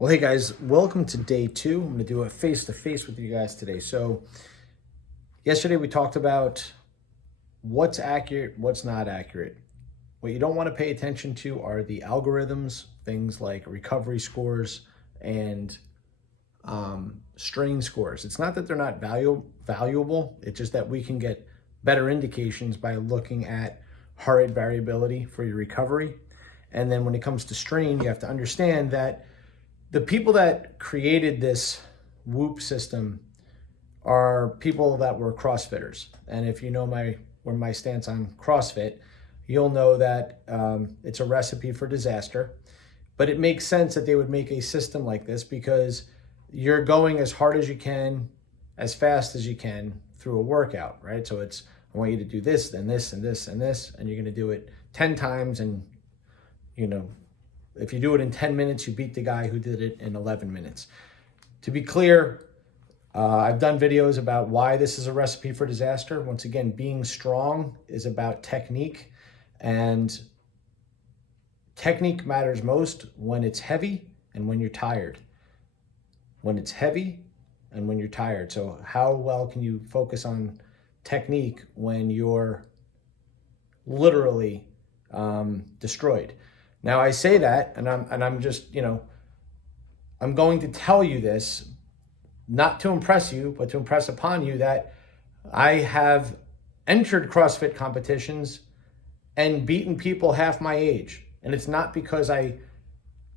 Well, hey guys, welcome to day 2. I'm going to do a face-to-face with you guys today. So yesterday we talked about what's accurate, what's not accurate. What you don't want to pay attention to are the algorithms, things like recovery scores and strain scores. It's not that they're not valuable. It's just that we can get better indications by looking at heart rate variability for your recovery. And then when it comes to strain, you have to understand that the people that created this Whoop system are people that were CrossFitters. And if you know my stance on CrossFit, you'll know that it's a recipe for disaster. But it makes sense that they would make a system like this because you're going as hard as you can, as fast as you can through a workout, right? So it's, I want you to do this, then this, and this, and this, and you're gonna do it 10 times and, if you do it in 10 minutes, you beat the guy who did it in 11 minutes. To be clear, I've done videos about why this is a recipe for disaster. Once again, being strong is about technique, and technique matters most when it's heavy and when you're tired. When it's heavy and when you're tired. So how well can you focus on technique when you're literally destroyed? Now I say that, and I'm just, I'm going to tell you this, not to impress you, but to impress upon you that I have entered CrossFit competitions and beaten people half my age. And it's not because I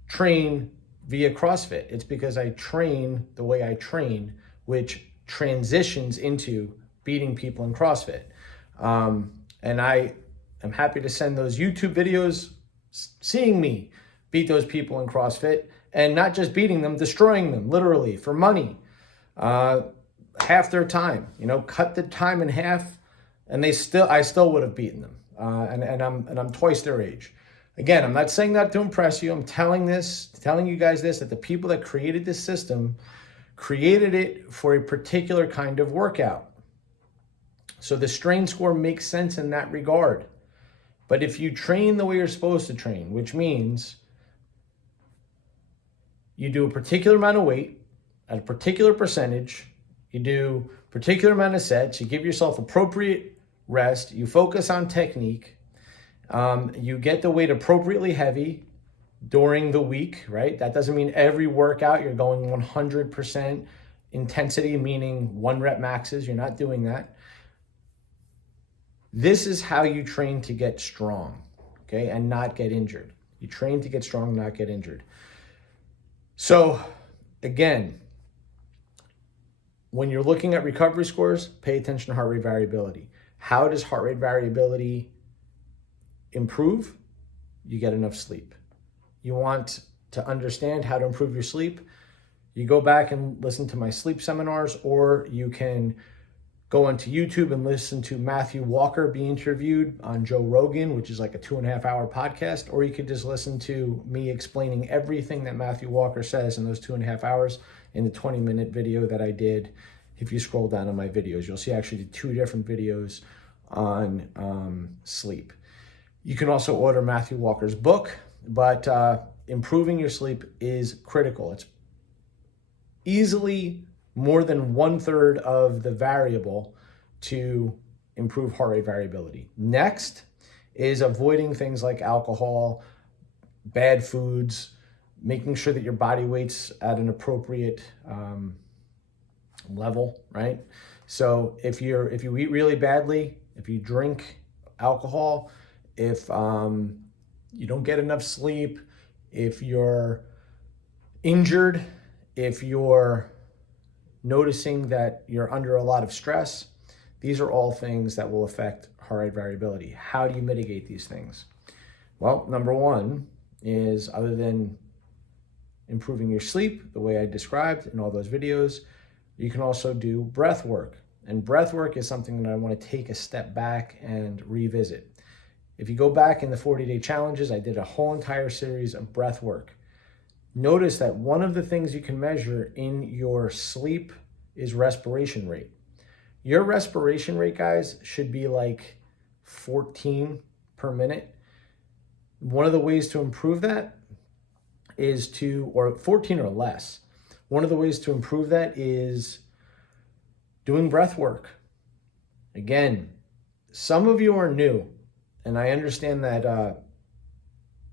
train via CrossFit. It's because I train the way I train, which transitions into beating people in CrossFit. And I am happy to send those YouTube videos seeing me beat those people in CrossFit, and not just beating them, destroying them literally for money. Half their time, cut the time in half, and I still would have beaten them. And I'm twice their age. Again, I'm not saying that to impress you. I'm telling you guys this, that the people that created this system created it for a particular kind of workout. So the strain score makes sense in that regard. But if you train the way you're supposed to train, which means you do a particular amount of weight at a particular percentage, you do a particular amount of sets, you give yourself appropriate rest, you focus on technique, you get the weight appropriately heavy during the week, right? That doesn't mean every workout you're going 100% intensity, meaning 1 rep maxes. You're not doing that. This is how you train to get strong, okay, and not get injured. You train to get strong, not get injured. So again, when you're looking at recovery scores, pay attention to heart rate variability. How does heart rate variability improve? You get enough sleep. You want to understand how to improve your sleep? You go back and listen to my sleep seminars, or you can go onto YouTube and listen to Matthew Walker be interviewed on Joe Rogan, which is like a 2.5-hour podcast, or you could just listen to me explaining everything that Matthew Walker says in those 2.5 hours in the 20-minute video that I did. If you scroll down on my videos, you'll see I actually did 2 different videos on sleep. You can also order Matthew Walker's book, but improving your sleep is critical. It's easily more than 1/3 of the variable to improve heart rate variability. Next is avoiding things like alcohol, bad foods, making sure that your body weight's at an appropriate level, right? So if you eat really badly, if you drink alcohol, if you don't get enough sleep, if you're injured, if you're noticing that you're under a lot of stress, these are all things that will affect heart rate variability. How do you mitigate these things? Well, number one is, other than improving your sleep, the way I described in all those videos, you can also do breath work. And breath work is something that I want to take a step back and revisit. If you go back in the 40-day challenges, I did a whole entire series of breath work. Notice that one of the things you can measure in your sleep is respiration rate. Your respiration rate, guys, should be like 14 per minute. One of the ways to improve that is or 14 or less. One of the ways to improve that is doing breath work. Again, some of you are new, and I understand that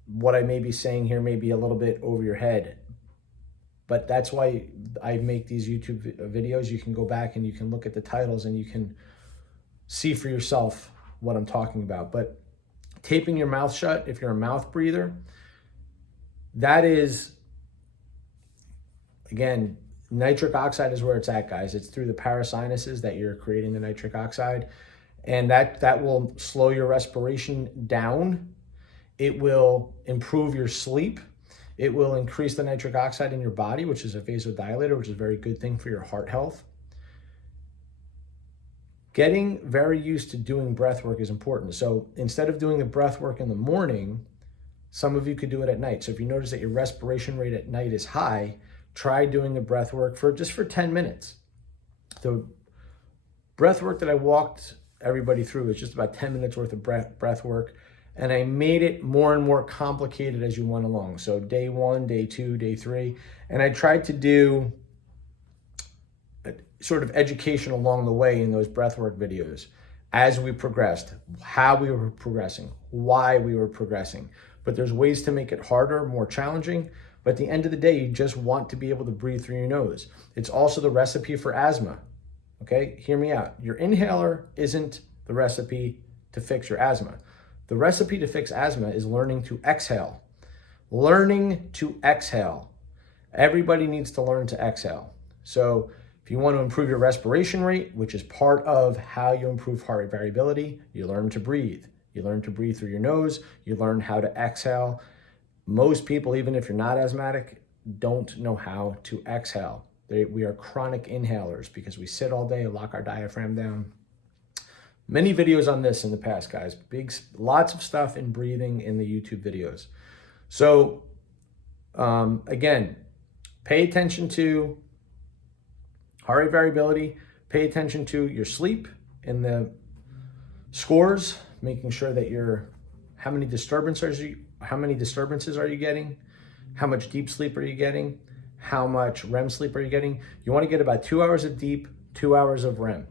what I may be saying here may be a little bit over your head, but that's why I make these YouTube videos. You can go back and you can look at the titles and you can see for yourself what I'm talking about. But taping your mouth shut, if you're a mouth breather, that is, again, nitric oxide is where it's at, guys. It's through the parasinuses that you're creating the nitric oxide, and that will slow your respiration down. It will improve your sleep. It will increase the nitric oxide in your body, which is a vasodilator, which is a very good thing for your heart health. Getting very used to doing breath work is important. So instead of doing the breath work in the morning, some of you could do it at night. So if you notice that your respiration rate at night is high, try doing the breath work for 10 minutes. The breath work that I walked everybody through is just about 10 minutes worth of breath work. And I made it more and more complicated as you went along. So day 1, day 2, day 3. And I tried to do a sort of education along the way in those breathwork videos as we progressed, how we were progressing, why we were progressing. But there's ways to make it harder, more challenging. But at the end of the day, you just want to be able to breathe through your nose. It's also the recipe for asthma. Okay, hear me out. Your inhaler isn't the recipe to fix your asthma. The recipe to fix asthma is learning to exhale. Learning to exhale. Everybody needs to learn to exhale. So if you want to improve your respiration rate, which is part of how you improve heart rate variability, you learn to breathe. You learn to breathe through your nose. You learn how to exhale. Most people, even if you're not asthmatic, don't know how to exhale. We are chronic inhalers because we sit all day, lock our diaphragm down. Many videos on this in the past, guys. Lots of stuff in breathing in the YouTube videos. So again, pay attention to heart rate variability. Pay attention to your sleep and the scores, making sure that how many disturbances are you getting? How much deep sleep are you getting? How much REM sleep are you getting? You want to get about 2 hours of deep, 2 hours of REM.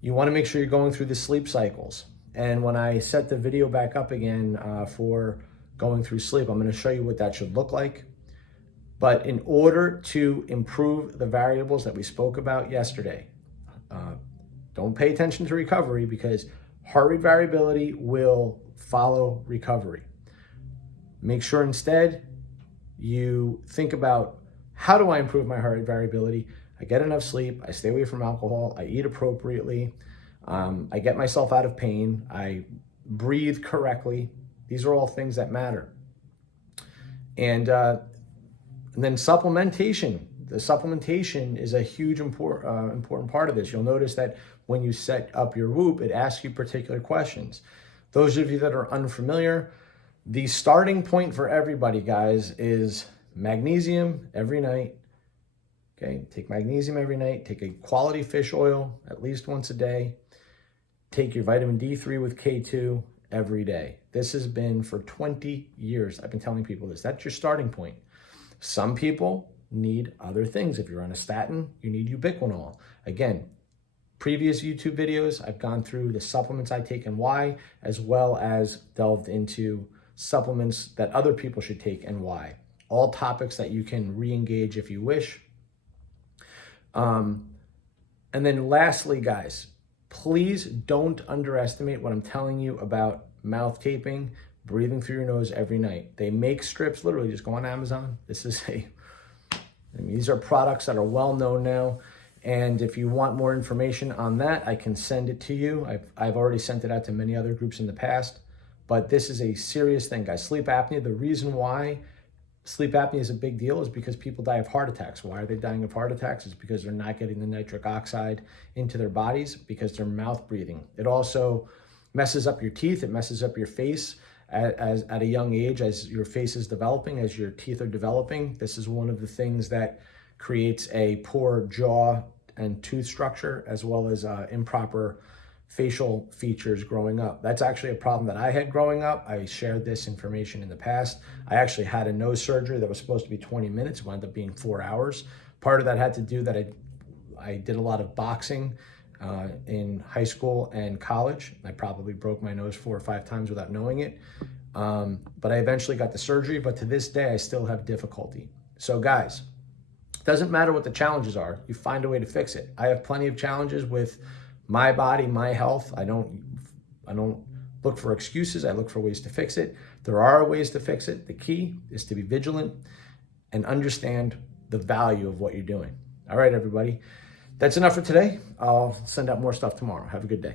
You want to make sure you're going through the sleep cycles. And when I set the video back up again for going through sleep, I'm going to show you what that should look like. But in order to improve the variables that we spoke about yesterday, don't pay attention to recovery because heart rate variability will follow recovery. Make sure instead you think about, how do I improve my heart rate variability? I get enough sleep, I stay away from alcohol, I eat appropriately, I get myself out of pain, I breathe correctly. These are all things that matter. And then supplementation. The supplementation is a huge important part of this. You'll notice that when you set up your Whoop, it asks you particular questions. Those of you that are unfamiliar, the starting point for everybody, guys, is magnesium every night. Okay, take magnesium every night. Take a quality fish oil at least once a day. Take your vitamin D3 with K2 every day. This has been for 20 years. I've been telling people this. That's your starting point. Some people need other things. If you're on a statin, you need ubiquinol. Again, previous YouTube videos, I've gone through the supplements I take and why, as well as delved into supplements that other people should take and why. All topics that you can re-engage if you wish. And then lastly, guys, please don't underestimate what I'm telling you about mouth taping, breathing through your nose every night. They make strips, literally just go on Amazon. These are products that are well known now. And if you want more information on that, I can send it to you. I've already sent it out to many other groups in the past, but this is a serious thing, guys. Sleep apnea, the reason why sleep apnea is a big deal is because people die of heart attacks. Why are they dying of heart attacks? It's because they're not getting the nitric oxide into their bodies because they're mouth breathing. It also messes up your teeth. It messes up your face at a young age as your face is developing, as your teeth are developing. This is one of the things that creates a poor jaw and tooth structure, as well as improper facial features growing up. That's actually a problem that I had growing up. I shared this information in the past. I actually had a nose surgery that was supposed to be 20 minutes, it wound up being 4 hours. Part of that had to do that I did a lot of boxing in high school and college. I probably broke my nose 4 or 5 times without knowing it. But I eventually got the surgery, but to this day, I still have difficulty. So guys, it doesn't matter what the challenges are, you find a way to fix it. I have plenty of challenges with my body, my health. I don't look for excuses, I look for ways to fix it. There are ways to fix it. The key is to be vigilant and understand the value of what you're doing. All right, everybody. That's enough for today. I'll send out more stuff tomorrow. Have a good day.